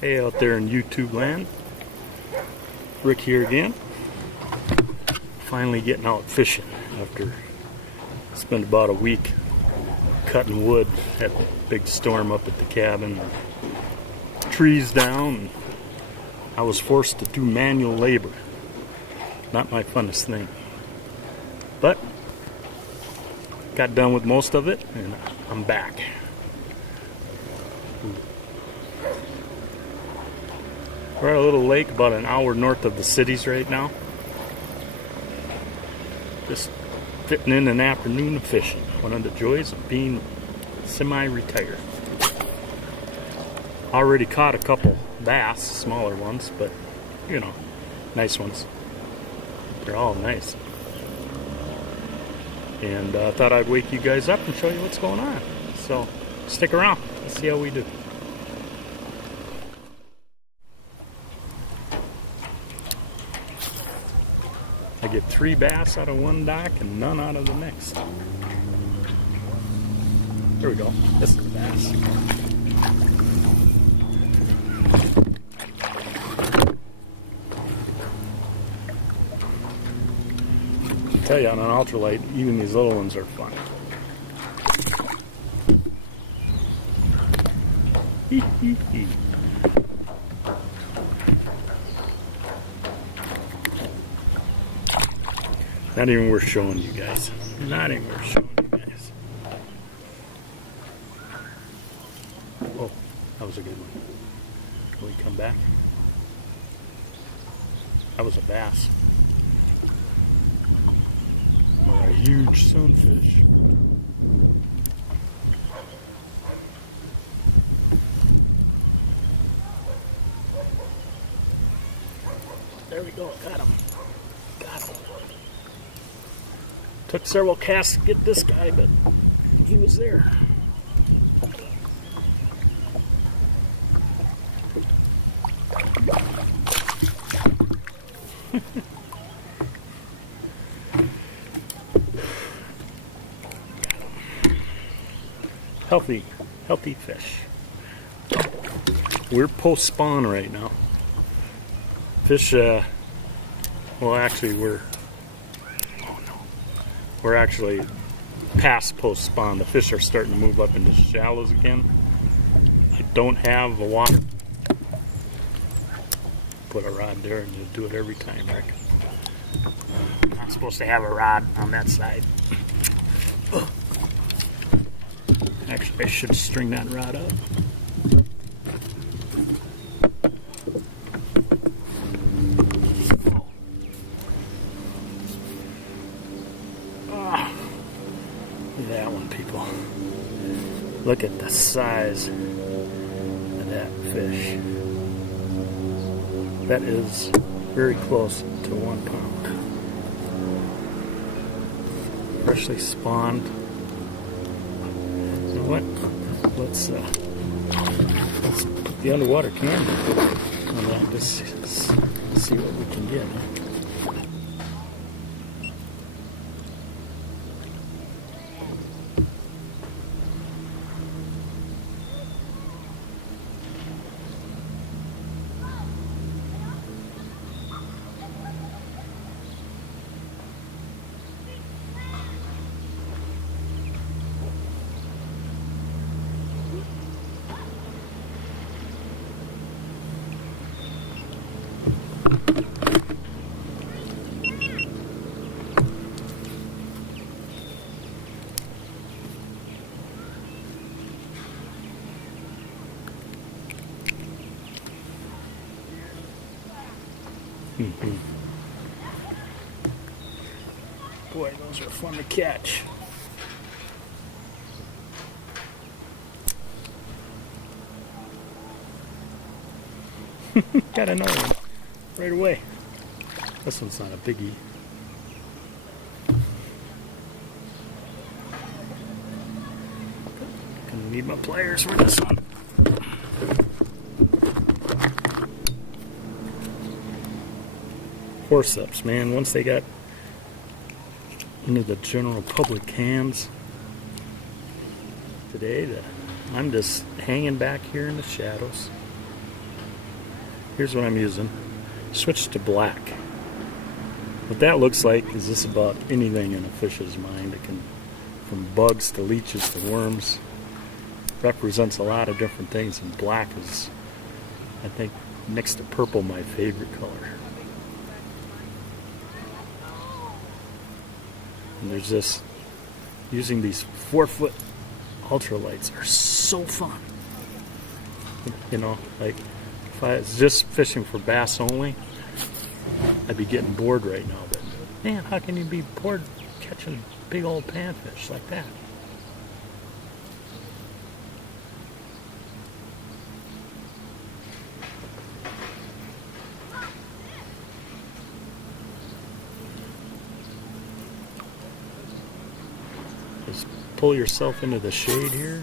Hey, out there in YouTube land, Rick here again. Finally getting out fishing after spent about a week cutting wood. Had a big storm up at the cabin, trees down. I was forced to do manual labor. Not my funnest thing, but got done with most of it and I'm back. We're at a little lake about an hour north of the cities right now. Just fitting in an afternoon of fishing. One of the joys of being semi-retired. Already caught a couple bass, smaller ones, but you know, nice ones. They're all nice. And I thought I'd wake you guys up and show you what's going on. So stick around. Let's see how we do. I get 3 bass out of one dock and none out of the next. There we go. This is a bass. I tell you, on an ultralight, even these little ones are fun. Hee hee hee. Not even worth showing you guys. Not even worth showing you guys. Oh, that was a good one. Can we come back? That was a bass. Or a huge sunfish. There we go, got him. Got him. Took several casts to get this guy, but he was there. Healthy fish. We're post-spawn right now. Fish, well actually we're actually past post-spawn. The fish are starting to move up into shallows again. I don't have a water. Put a rod there and you'll do it every time, Rick. I'm not supposed to have a rod on that side. Actually, I should string that rod up. That one, people. Look at the size of that fish. That is very close to 1 pound. Freshly spawned. You know what? Let's put the underwater camera on that. Just see what we can get. Boy, those are fun to catch. Got another one right away. This one's not a biggie. Gonna need my pliers for this one. Forceps, man, once they got into the general public hands today, I'm just hanging back here in the shadows. here's what I'm using. Switch to black. What that looks like is just about anything in a fish's mind. It can, from bugs to leeches to worms, represents a lot of different things, and black is, I think, next to purple, my favorite color. And there's this, using these 4-foot ultralights are so fun. You know, like if I was just fishing for bass only, I'd be getting bored right now. But man, how can you be bored catching big old panfish like that? Just pull yourself into the shade here.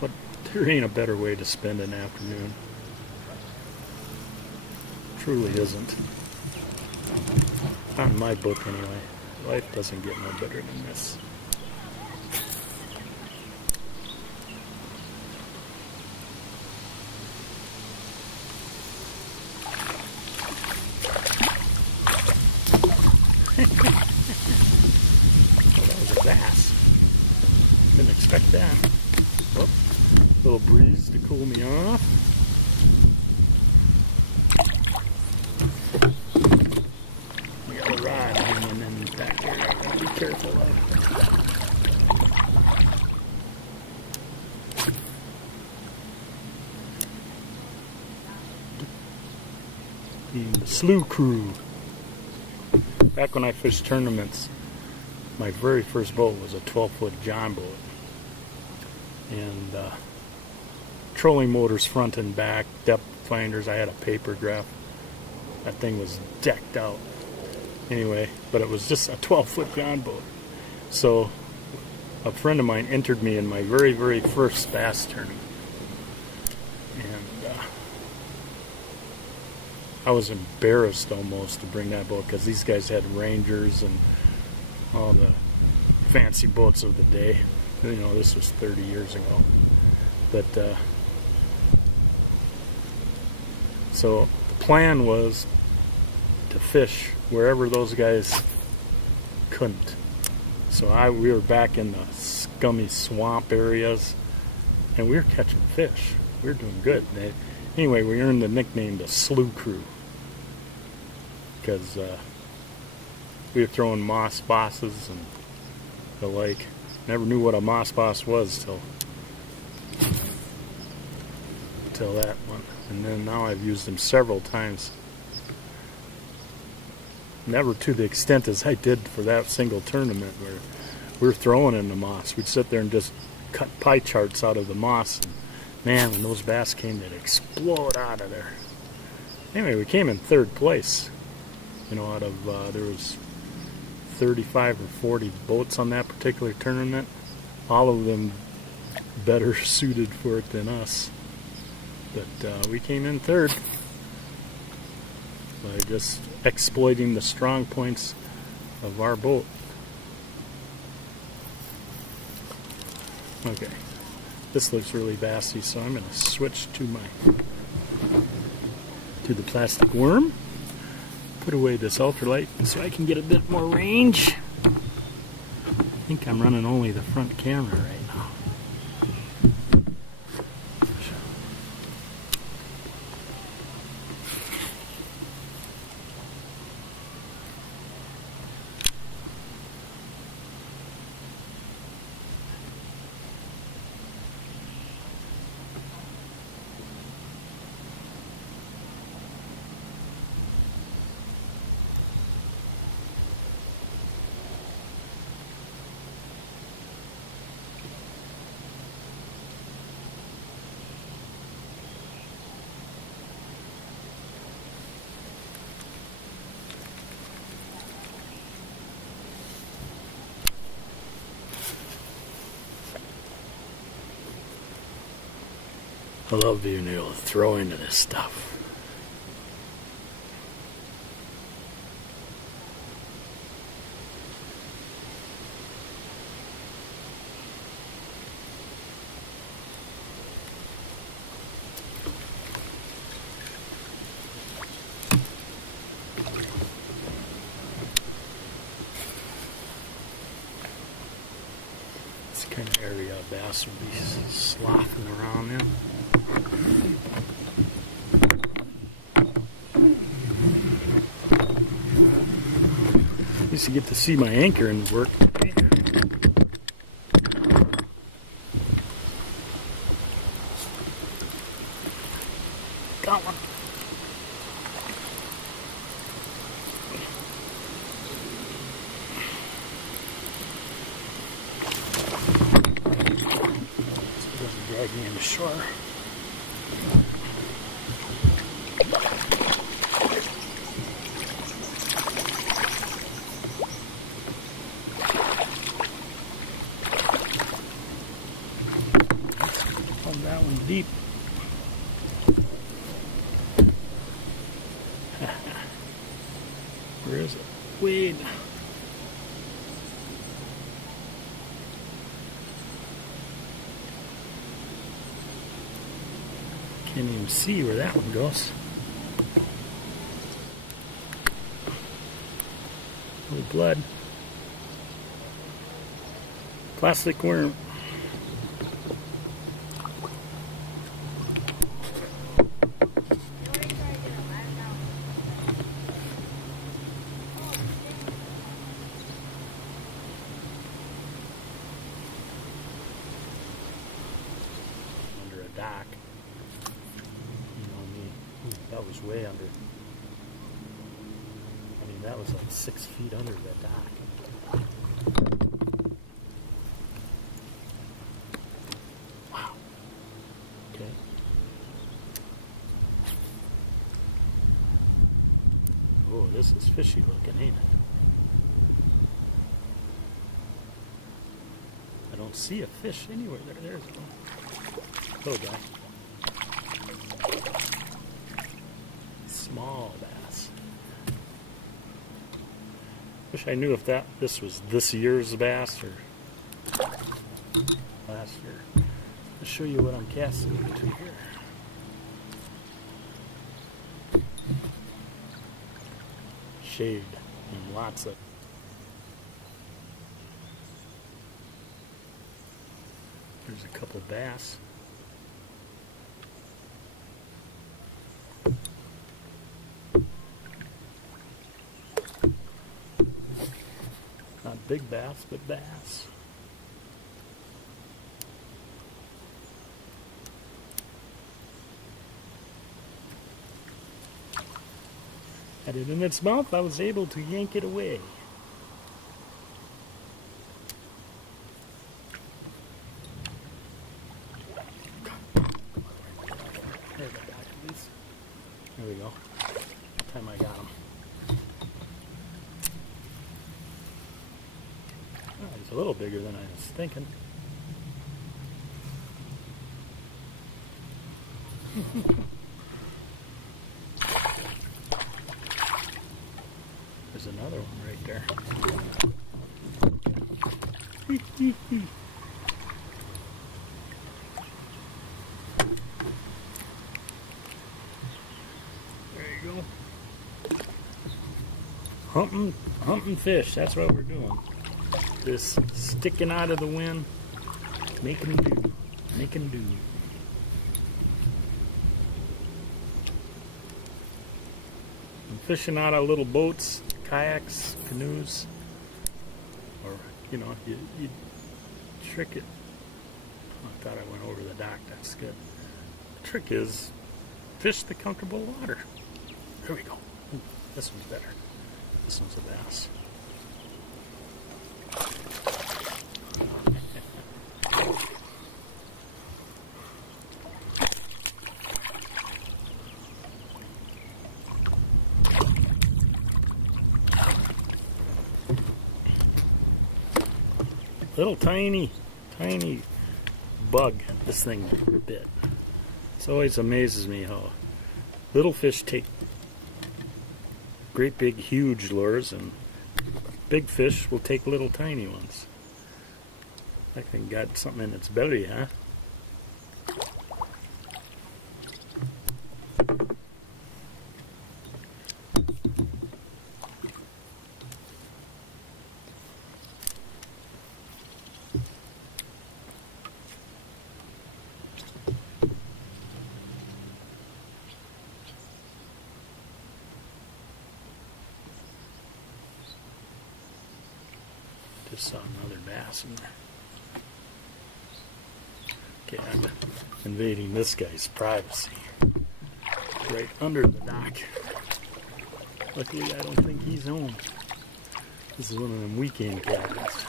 But there ain't a better way to spend an afternoon. Truly isn't. Not in my book anyway. Life doesn't get no better than this. Oh, that was a bass. Didn't expect that. Oh, little breeze to cool me off. We got a rod hanging in back there. Gotta be careful of. The Slough Crew. Back when I fished tournaments, my very first boat was a 12-foot John boat. And trolling motors front and back, depth finders. I had a paper graph. That thing was decked out. Anyway, but it was just a 12-foot John boat. So a friend of mine entered me in my very, very first bass tournament. And I was embarrassed almost to bring that boat because these guys had Rangers and all the fancy boats of the day. You know, this was 30 years ago. But so the plan was to fish wherever those guys couldn't. So we were back in the scummy swamp areas, and we were catching fish. We were doing good. Anyway, we earned the nickname the Slough Crew because we were throwing moss bosses and the like. Never knew what a moss boss was till that one. And then now I've used them several times. Never to the extent as I did for that single tournament where we were throwing in the moss. We'd sit there and just cut pie charts out of the moss. And man, when those bass came, they'd explode out of there. Anyway, we came in third place. You know, out of, there was 35 or 40 boats on that particular tournament. All of them better suited for it than us. But we came in third by just exploiting the strong points of our boat. Okay, this looks really bassy, so I'm going to switch to the plastic worm. Put away this ultralight so I can get a bit more range. I think I'm running only the front camera right now. I love being able to throw into this stuff. bass would be sloughing around in. Used to get to see my anchor in work. Got one. It doesn't drag me into shore. Pump that one deep. Where is it? Wade. Can't even see where that one goes. No blood. Plastic worm. Under a dock. You know me. Ooh, that was way under. I mean, that was like 6 feet under the dock. Wow. Okay. Oh, this is fishy looking, ain't it? I don't see a fish anywhere there. There's one. Little guy. Small bass. Wish I knew if this was this year's bass or last year. I'll show you what I'm casting into here. Shade and lots of. There's a couple bass. Not big bass, but bass. Had it in its mouth, I was able to yank it away. There we go. Time I got him. Oh, he's a little bigger than I was thinking. There's another one right there. There you go. Hunting fish, that's what we're doing. Just sticking out of the wind, making do, making do. I'm fishing out of little boats, kayaks, canoes, or, you know, you trick it. Oh, I thought I went over the dock, that's good. The trick is fish the comfortable water. There we go. Ooh, this one's better. This one's a bass. Little tiny bug this thing bit. It always amazes me how little fish take great big huge lures and big fish will take little tiny ones. That thing got something in its belly, huh? just saw another bass in there. Okay, I'm invading this guy's privacy. Right under the dock. Luckily, I don't think he's home. This is one of them weekend cabins.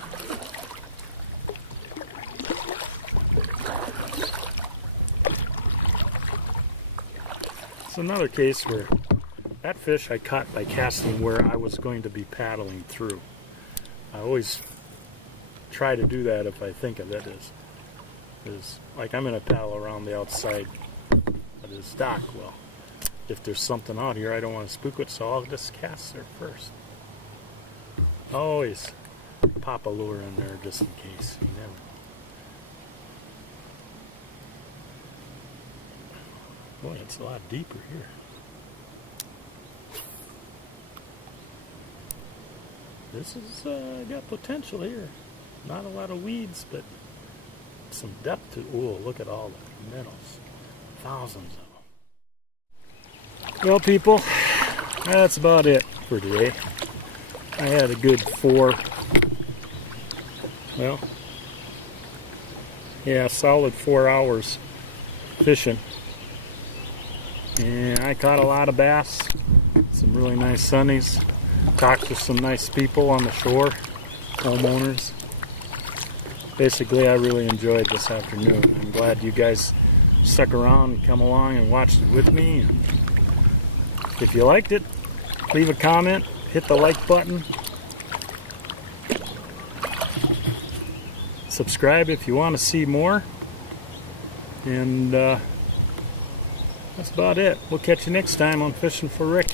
It's another case where that fish I caught by casting where I was going to be paddling through. I always try to do that if I think of it as like I'm going to paddle around the outside of this dock. Well, if there's something out here, I don't want to spook it, so I'll just cast there first. Always pop a lure in there just in case. You never know. Boy, it's a lot deeper here. This is got potential here. Not a lot of weeds, but some depth to. Oh, look at all the minnows. Thousands of them. Well, people, that's about it for today. I had a good 4. Well, yeah, solid 4 hours fishing. And I caught a lot of bass, some really nice sunnies, talked to some nice people on the shore, homeowners. Basically, I really enjoyed this afternoon. I'm glad you guys stuck around and come along and watched it with me. And if you liked it, leave a comment, hit the like button, subscribe if you want to see more, and that's about it. We'll catch you next time on Fishing for Rick.